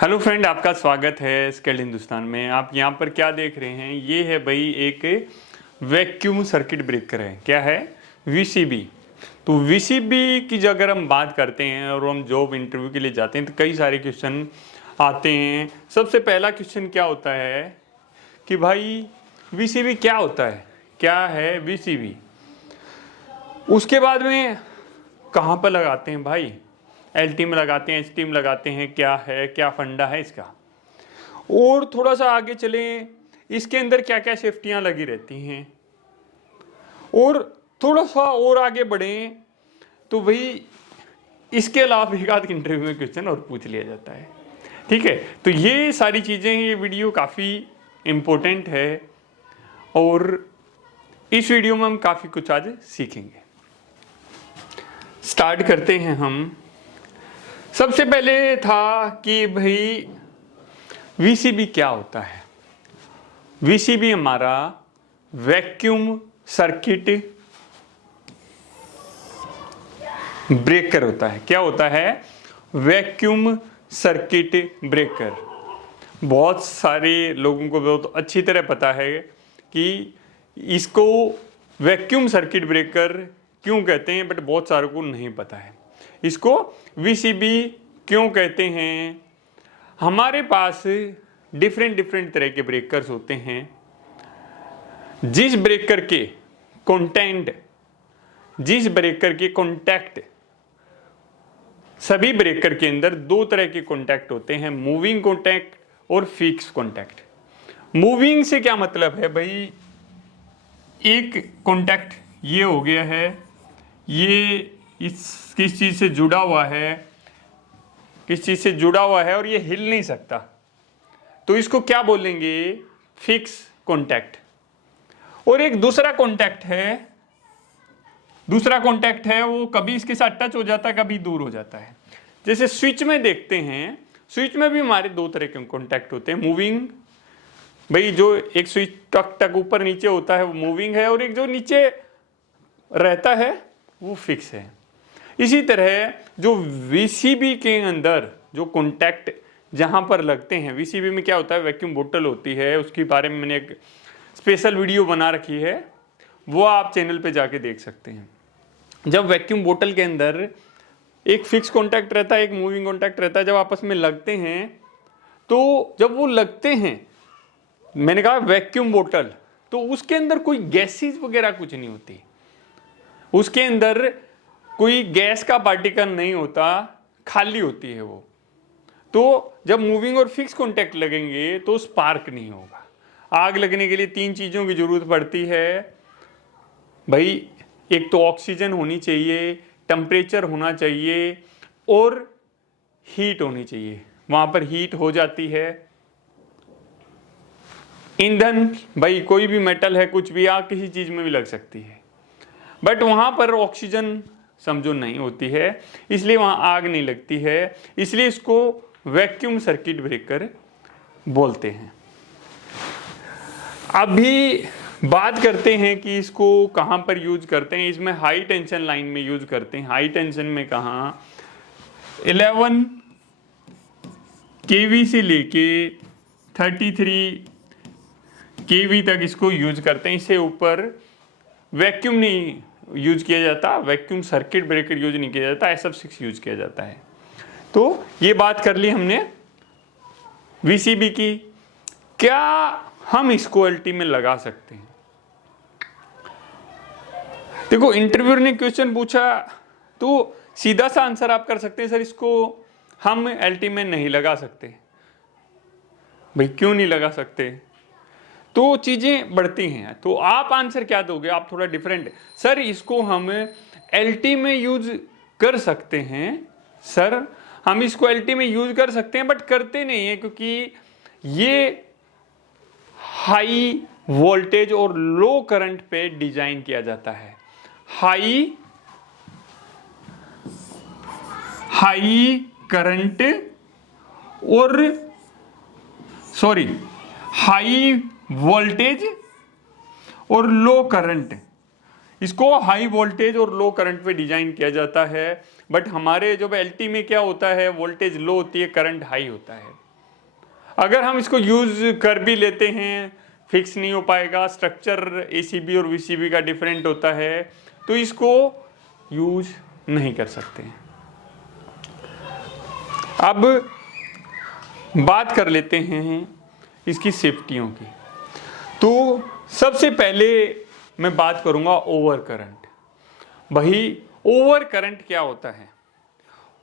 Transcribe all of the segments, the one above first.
Hello friend, आपका स्वागत है स्किल्ड हिंदुस्तान में। आप यहाँ पर क्या देख रहे हैं, ये है भाई एक वैक्यूम सर्किट ब्रेकर है। क्या है? वीसीबी। तो वीसीबी की जो अगर हम बात करते हैं और हम जॉब इंटरव्यू के लिए जाते हैं तो कई सारे क्वेश्चन आते हैं। सबसे पहला क्वेश्चन क्या होता है कि भाई वीसीबी क्या होता है, क्या है वीसीबी। उसके बाद में कहाँ पर लगाते हैं भाई, एलटी में लगाते हैं, एचटी में लगाते हैं, क्या है, क्या फंडा है इसका। और थोड़ा सा आगे चलें, इसके अंदर क्या क्या सेफ्टियां लगी रहती हैं। और थोड़ा सा और आगे बढ़ें तो भाई इसके अलावा एक आध इंटरव्यू में क्वेश्चन और पूछ लिया जाता है। ठीक है, तो ये सारी चीज़ें, ये वीडियो काफ़ी इम्पोर्टेंट है और इस वीडियो में हम काफ़ी कुछ आज सीखेंगे। स्टार्ट करते हैं हम। सबसे पहले था कि भाई वीसीबी क्या होता है। वीसीबी हमारा वैक्यूम सर्किट ब्रेकर होता है। क्या होता है? Vacuum circuit breaker. बहुत सारे लोगों को बहुत अच्छी तरह पता है कि इसको वैक्यूम सर्किट ब्रेकर क्यों कहते हैं, बट बहुत सारों को नहीं पता है इसको वीसीबी क्यों कहते हैं। हमारे पास डिफरेंट तरह के ब्रेकर्स होते हैं। जिस ब्रेकर के कॉन्टैक्ट सभी ब्रेकर के अंदर दो तरह के कॉन्टैक्ट होते हैं, मूविंग कॉन्टैक्ट और फिक्स कॉन्टैक्ट। मूविंग से क्या मतलब है भाई, एक कॉन्टैक्ट ये हो गया है, ये इस किस चीज से जुड़ा हुआ है और ये हिल नहीं सकता, तो इसको क्या बोलेंगे? Fix contact. और एक दूसरा कॉन्टैक्ट है, वो कभी इसके साथ टच हो जाता है, कभी दूर हो जाता है। जैसे स्विच में देखते हैं, स्विच में भी हमारे दो तरह के कॉन्टैक्ट होते हैं। मूविंग, भाई जो एक स्विच टक टक ऊपर नीचे होता है वो मूविंग है, और एक जो नीचे रहता है वो फिक्स है। इसी तरह जो वीसीबी के अंदर जो कॉन्टैक्ट जहां पर लगते हैं, वीसीबी में क्या होता है, वैक्यूम बोतल होती है, उसके बारे में मैंने एक स्पेशल वीडियो बना रखी है, वो आप चैनल पे जाके देख सकते हैं। जब वैक्यूम बोतल के अंदर एक फिक्स कॉन्टैक्ट रहता है, एक मूविंग कॉन्टैक्ट रहता है, जब आपस में लगते हैं, तो जब वो लगते हैं, मैंने कहा वैक्यूम बोतल, तो उसके अंदर कोई गैसेज वगैरह कुछ नहीं होती, उसके अंदर कोई गैस का पार्टिकल नहीं होता, खाली होती है वो। तो जब मूविंग और फिक्स कॉन्टैक्ट लगेंगे तो स्पार्क नहीं होगा। आग लगने के लिए तीन चीजों की जरूरत पड़ती है भाई, एक तो ऑक्सीजन होनी चाहिए, टेम्परेचर होना चाहिए और हीट होनी चाहिए। वहां पर हीट हो जाती है, ईंधन, भाई कोई भी मेटल है, कुछ भी, आग किसी चीज में भी लग सकती है, बट वहां पर ऑक्सीजन समझो नहीं होती है, इसलिए वहां आग नहीं लगती है, इसलिए इसको वैक्यूम सर्किट ब्रेकर बोलते हैं। अभी बात करते हैं कि इसको कहां पर यूज करते हैं। इसमें हाई टेंशन लाइन में यूज करते हैं। हाई टेंशन में कहां? 11 केवी से लेके 33 केवी तक इसको यूज करते हैं। इससे ऊपर वैक्यूम नहीं यूज किया जाता, वैक्यूम सर्किट ब्रेकर यूज नहीं किया जाता, SF6 यूज किया जाता है। तो ये बात कर ली हमने वीसीबी की। क्या हम इसको एलटी में लगा सकते हैं? देखो, इंटरव्यूअर ने क्वेश्चन पूछा तो सीधा सा आंसर आप कर सकते हैं, सर इसको हम एलटी में नहीं लगा सकते। भाई क्यों नहीं लगा सकते? तो चीजें बढ़ती हैं, तो आप आंसर क्या दोगे? आप थोड़ा डिफरेंट, सर इसको हम एलटी में यूज कर सकते हैं, सर हम इसको एलटी में यूज कर सकते हैं, बट करते नहीं है क्योंकि ये हाई वोल्टेज और लो करंट पे डिजाइन किया जाता है। हाई करंट और हाई वोल्टेज और लो करंट, इसको हाई वोल्टेज और लो करंट पे डिजाइन किया जाता है। बट हमारे जब एलटी में क्या होता है, वोल्टेज लो होती है, करंट हाई होता है। अगर हम इसको यूज कर भी लेते हैं, फिक्स नहीं हो पाएगा, स्ट्रक्चर एसीबी और वीसीबी का डिफरेंट होता है, तो इसको यूज नहीं कर सकते। अब बात कर लेते हैं इसकी सेफ्टियों की। तो सबसे पहले मैं बात करूंगा ओवर करंट। भाई ओवर करंट क्या होता है?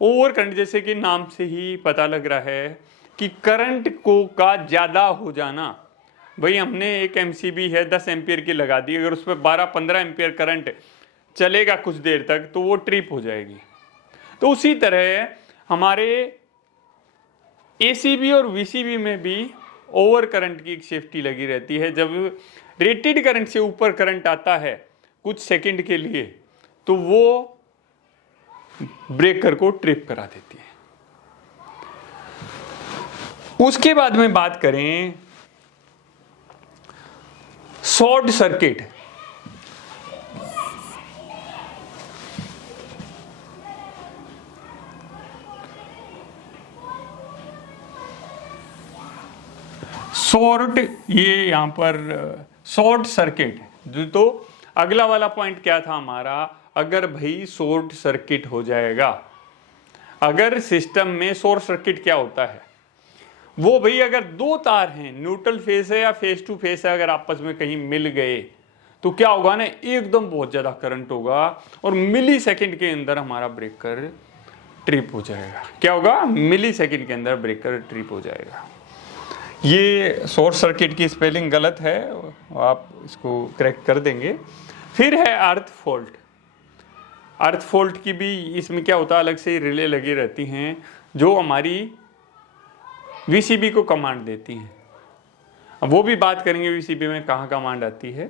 ओवर करंट जैसे कि नाम से ही पता लग रहा है कि करंट को का ज़्यादा हो जाना। भाई हमने एक एमसीबी है 10 एम्पियर की लगा दी, अगर उस पर 12-15 एम्पियर करंट चलेगा कुछ देर तक तो वो ट्रिप हो जाएगी। तो उसी तरह हमारे एसीबी और वीसीबी में भी ओवर करंट की एक सेफ्टी लगी रहती है। जब रेटेड करंट से ऊपर करंट आता है कुछ सेकंड के लिए तो वो ब्रेकर को ट्रिप करा देती है। उसके बाद में बात करें शॉर्ट सर्किट। शॉर्ट, ये यहां पर शॉर्ट सर्किट। तो अगला वाला पॉइंट क्या था हमारा? अगर भाई शॉर्ट सर्किट हो जाएगा, अगर सिस्टम में शॉर्ट सर्किट क्या होता है वो, भाई अगर दो तार हैं, न्यूट्रल फेस है या फेस टू फेस है, अगर आपस में कहीं मिल गए तो क्या होगा ना, एकदम बहुत ज्यादा करंट होगा और मिली सेकेंड के अंदर हमारा ब्रेकर ट्रिप हो जाएगा। क्या होगा? मिली सेकेंड के अंदर ब्रेकर ट्रिप हो जाएगा। ये शॉर्ट सर्किट की स्पेलिंग गलत है, आप इसको करेक्ट कर देंगे। फिर है अर्थ फॉल्ट। अर्थ फॉल्ट की भी इसमें क्या होता है, अलग से रिले लगी रहती हैं जो हमारी वीसीबी को कमांड देती हैं। अब वो भी बात करेंगे वीसीबी में कहाँ कमांड आती है।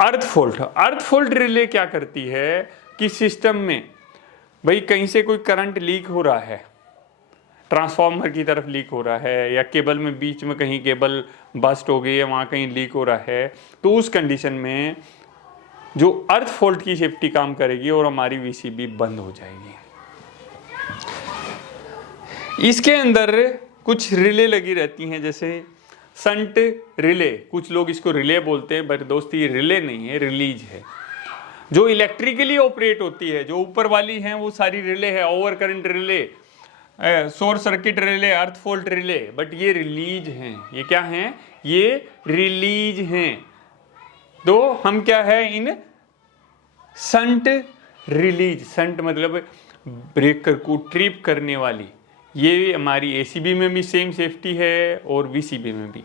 अर्थ फॉल्ट, अर्थ फॉल्ट रिले क्या करती है कि सिस्टम में भाई कहीं से कोई करंट लीक हो रहा है, ट्रांसफार्मर की तरफ लीक हो रहा है या केबल में बीच में कहीं केबल बस्ट हो गई है, वहाँ कहीं लीक हो रहा है, तो उस कंडीशन में जो अर्थ फॉल्ट की सेफ्टी काम करेगी और हमारी वीसीबी बंद हो जाएगी। इसके अंदर कुछ रिले लगी रहती हैं, जैसे संट रिले। कुछ लोग इसको रिले बोलते हैं, बट दोस्त ये रिले नहीं है, रिलीज है, जो इलेक्ट्रिकली ऑपरेट होती है। जो ऊपर वाली हैं वो सारी रिले है, over current relay, short circuit relay, earth fault relay, but ये रिलीज हैं। ये क्या हैं? ये रिलीज हैं। तो हम क्या है, इन संट रिलीज, संट मतलब ब्रेकर को ट्रिप करने वाली, ये हमारी एसीबी में भी सेम सेफ्टी है और वीसीबी में भी।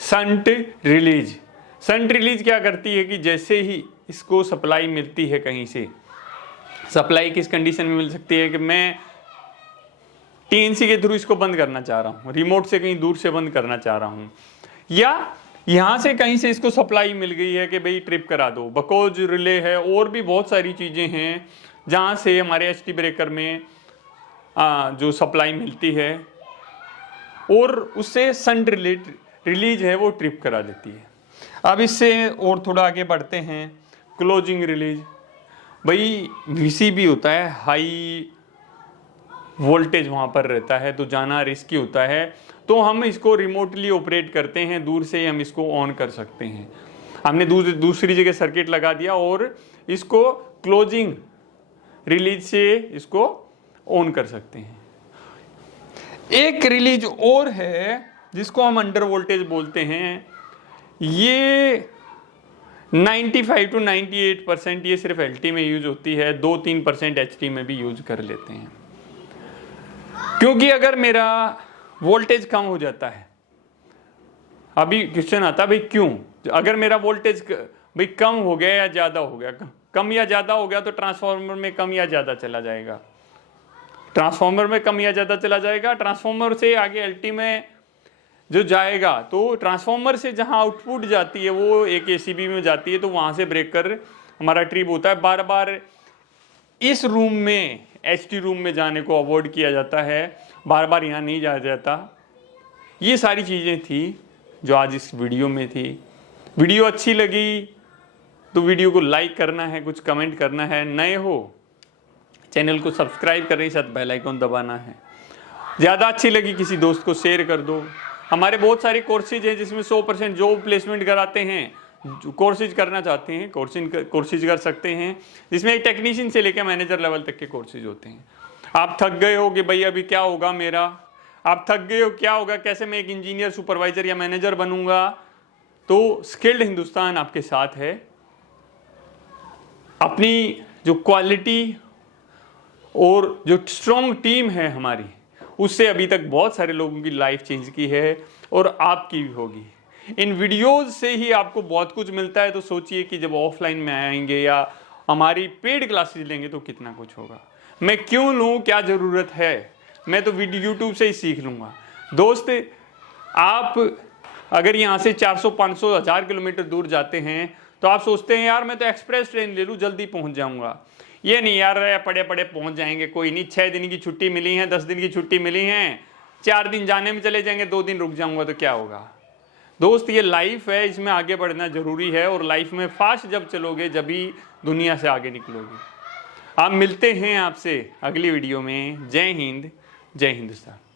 संट रिलीज, संट रिलीज क्या करती है कि जैसे ही इसको सप्लाई मिलती है कहीं से, सप्लाई किस कंडीशन में मिल सकती है कि मैं टीएनसी के थ्रू इसको बंद करना चाह रहा हूँ, रिमोट से कहीं दूर से बंद करना चाह रहा हूँ, या यहाँ से कहीं से इसको सप्लाई मिल गई है कि भाई ट्रिप करा दो, बकोज रिले है, और भी बहुत सारी चीज़ें हैं जहाँ से हमारे एचटी ब्रेकर में जो सप्लाई मिलती है और उससे संट रिलीज है वो ट्रिप करा देती है। अब इससे और थोड़ा आगे बढ़ते हैं, क्लोजिंग रिलीज। भाई वीसीबी होता है, हाई वोल्टेज वहाँ पर रहता है तो जाना रिस्की होता है, तो हम इसको रिमोटली ऑपरेट करते हैं, दूर से ही हम इसको ऑन कर सकते हैं। हमने दूसरी जगह सर्किट लगा दिया और इसको क्लोजिंग रिलीज से इसको ऑन कर सकते हैं। एक रिलीज और है जिसको हम अंडर वोल्टेज बोलते हैं, ये 95 to 98% ये सिर्फ एलटी में यूज होती है, 2-3% एचटी में भी यूज कर लेते हैं। क्योंकि अगर मेरा वोल्टेज कम हो जाता है, अभी क्वेश्चन आता है भाई क्यों, अगर मेरा वोल्टेज भाई कम हो गया या ज्यादा हो गया, कम या ज्यादा हो गया तो ट्रांसफार्मर में कम या ज्यादा चला जाएगा, ट्रांसफार्मर में कम या ज्यादा चला जाएगा, ट्रांसफार्मर से आगे एलटी में जो जाएगा, तो ट्रांसफार्मर से जहां आउटपुट जाती है वो एक एसीबी में जाती है, तो वहां से ब्रेकर हमारा ट्रिप होता है। बार बार इस रूम में, एचटी रूम में जाने को अवॉइड किया जाता है, बार बार यहाँ नहीं जाया जाता। ये सारी चीज़ें थी जो आज इस वीडियो में थी। वीडियो अच्छी लगी तो वीडियो को लाइक करना है, कुछ कमेंट करना है, नए हो चैनल को सब्सक्राइब करने के साथ बेल आइकन दबाना है, ज़्यादा अच्छी लगी किसी दोस्त को शेयर कर दो। हमारे बहुत सारे कोर्सेज हैं जिसमें 100% जॉब प्लेसमेंट कराते हैं। कोर्सेज करना चाहते हैं कोर्सेज कर सकते हैं, जिसमें एक टेक्नीशियन से लेकर मैनेजर लेवल तक के कोर्सेज होते हैं। आप थक गए हो कि भाई अभी क्या होगा मेरा, आप थक गए हो क्या होगा, कैसे मैं एक इंजीनियर सुपरवाइजर या मैनेजर बनूंगा, तो स्किल्ड हिंदुस्तान आपके साथ है। अपनी जो क्वालिटी और जो स्ट्रॉन्ग टीम है हमारी, उससे अभी तक बहुत सारे लोगों की लाइफ चेंज की है और आपकी भी होगी। इन वीडियोज़ से ही आपको बहुत कुछ मिलता है, तो सोचिए कि जब ऑफलाइन में आएंगे या हमारी पेड क्लासेस लेंगे तो कितना कुछ होगा। मैं क्यों लूँ, क्या ज़रूरत है, मैं तो वीडियो यूट्यूब से ही सीख लूँगा। दोस्त, आप अगर यहाँ से 400, 500, 1000 किलोमीटर दूर जाते हैं तो आप सोचते हैं यार मैं तो एक्सप्रेस ट्रेन ले लूँ, जल्दी पहुँच जाऊँगा। ये नहीं यार, पड़े पड़े पहुँच जाएंगे, कोई नहीं, 6 दिन की छुट्टी मिली है, 10 दिन की छुट्टी मिली है, 4 दिन जाने में चले जाएंगे, 2 दिन रुक जाऊँगा तो क्या होगा। दोस्त, ये लाइफ है, इसमें आगे बढ़ना ज़रूरी है, और लाइफ में फास्ट जब चलोगे जब ही दुनिया से आगे निकलोगे। आप मिलते हैं आपसे अगली वीडियो में। जय हिंद, जय हिंदुस्तान।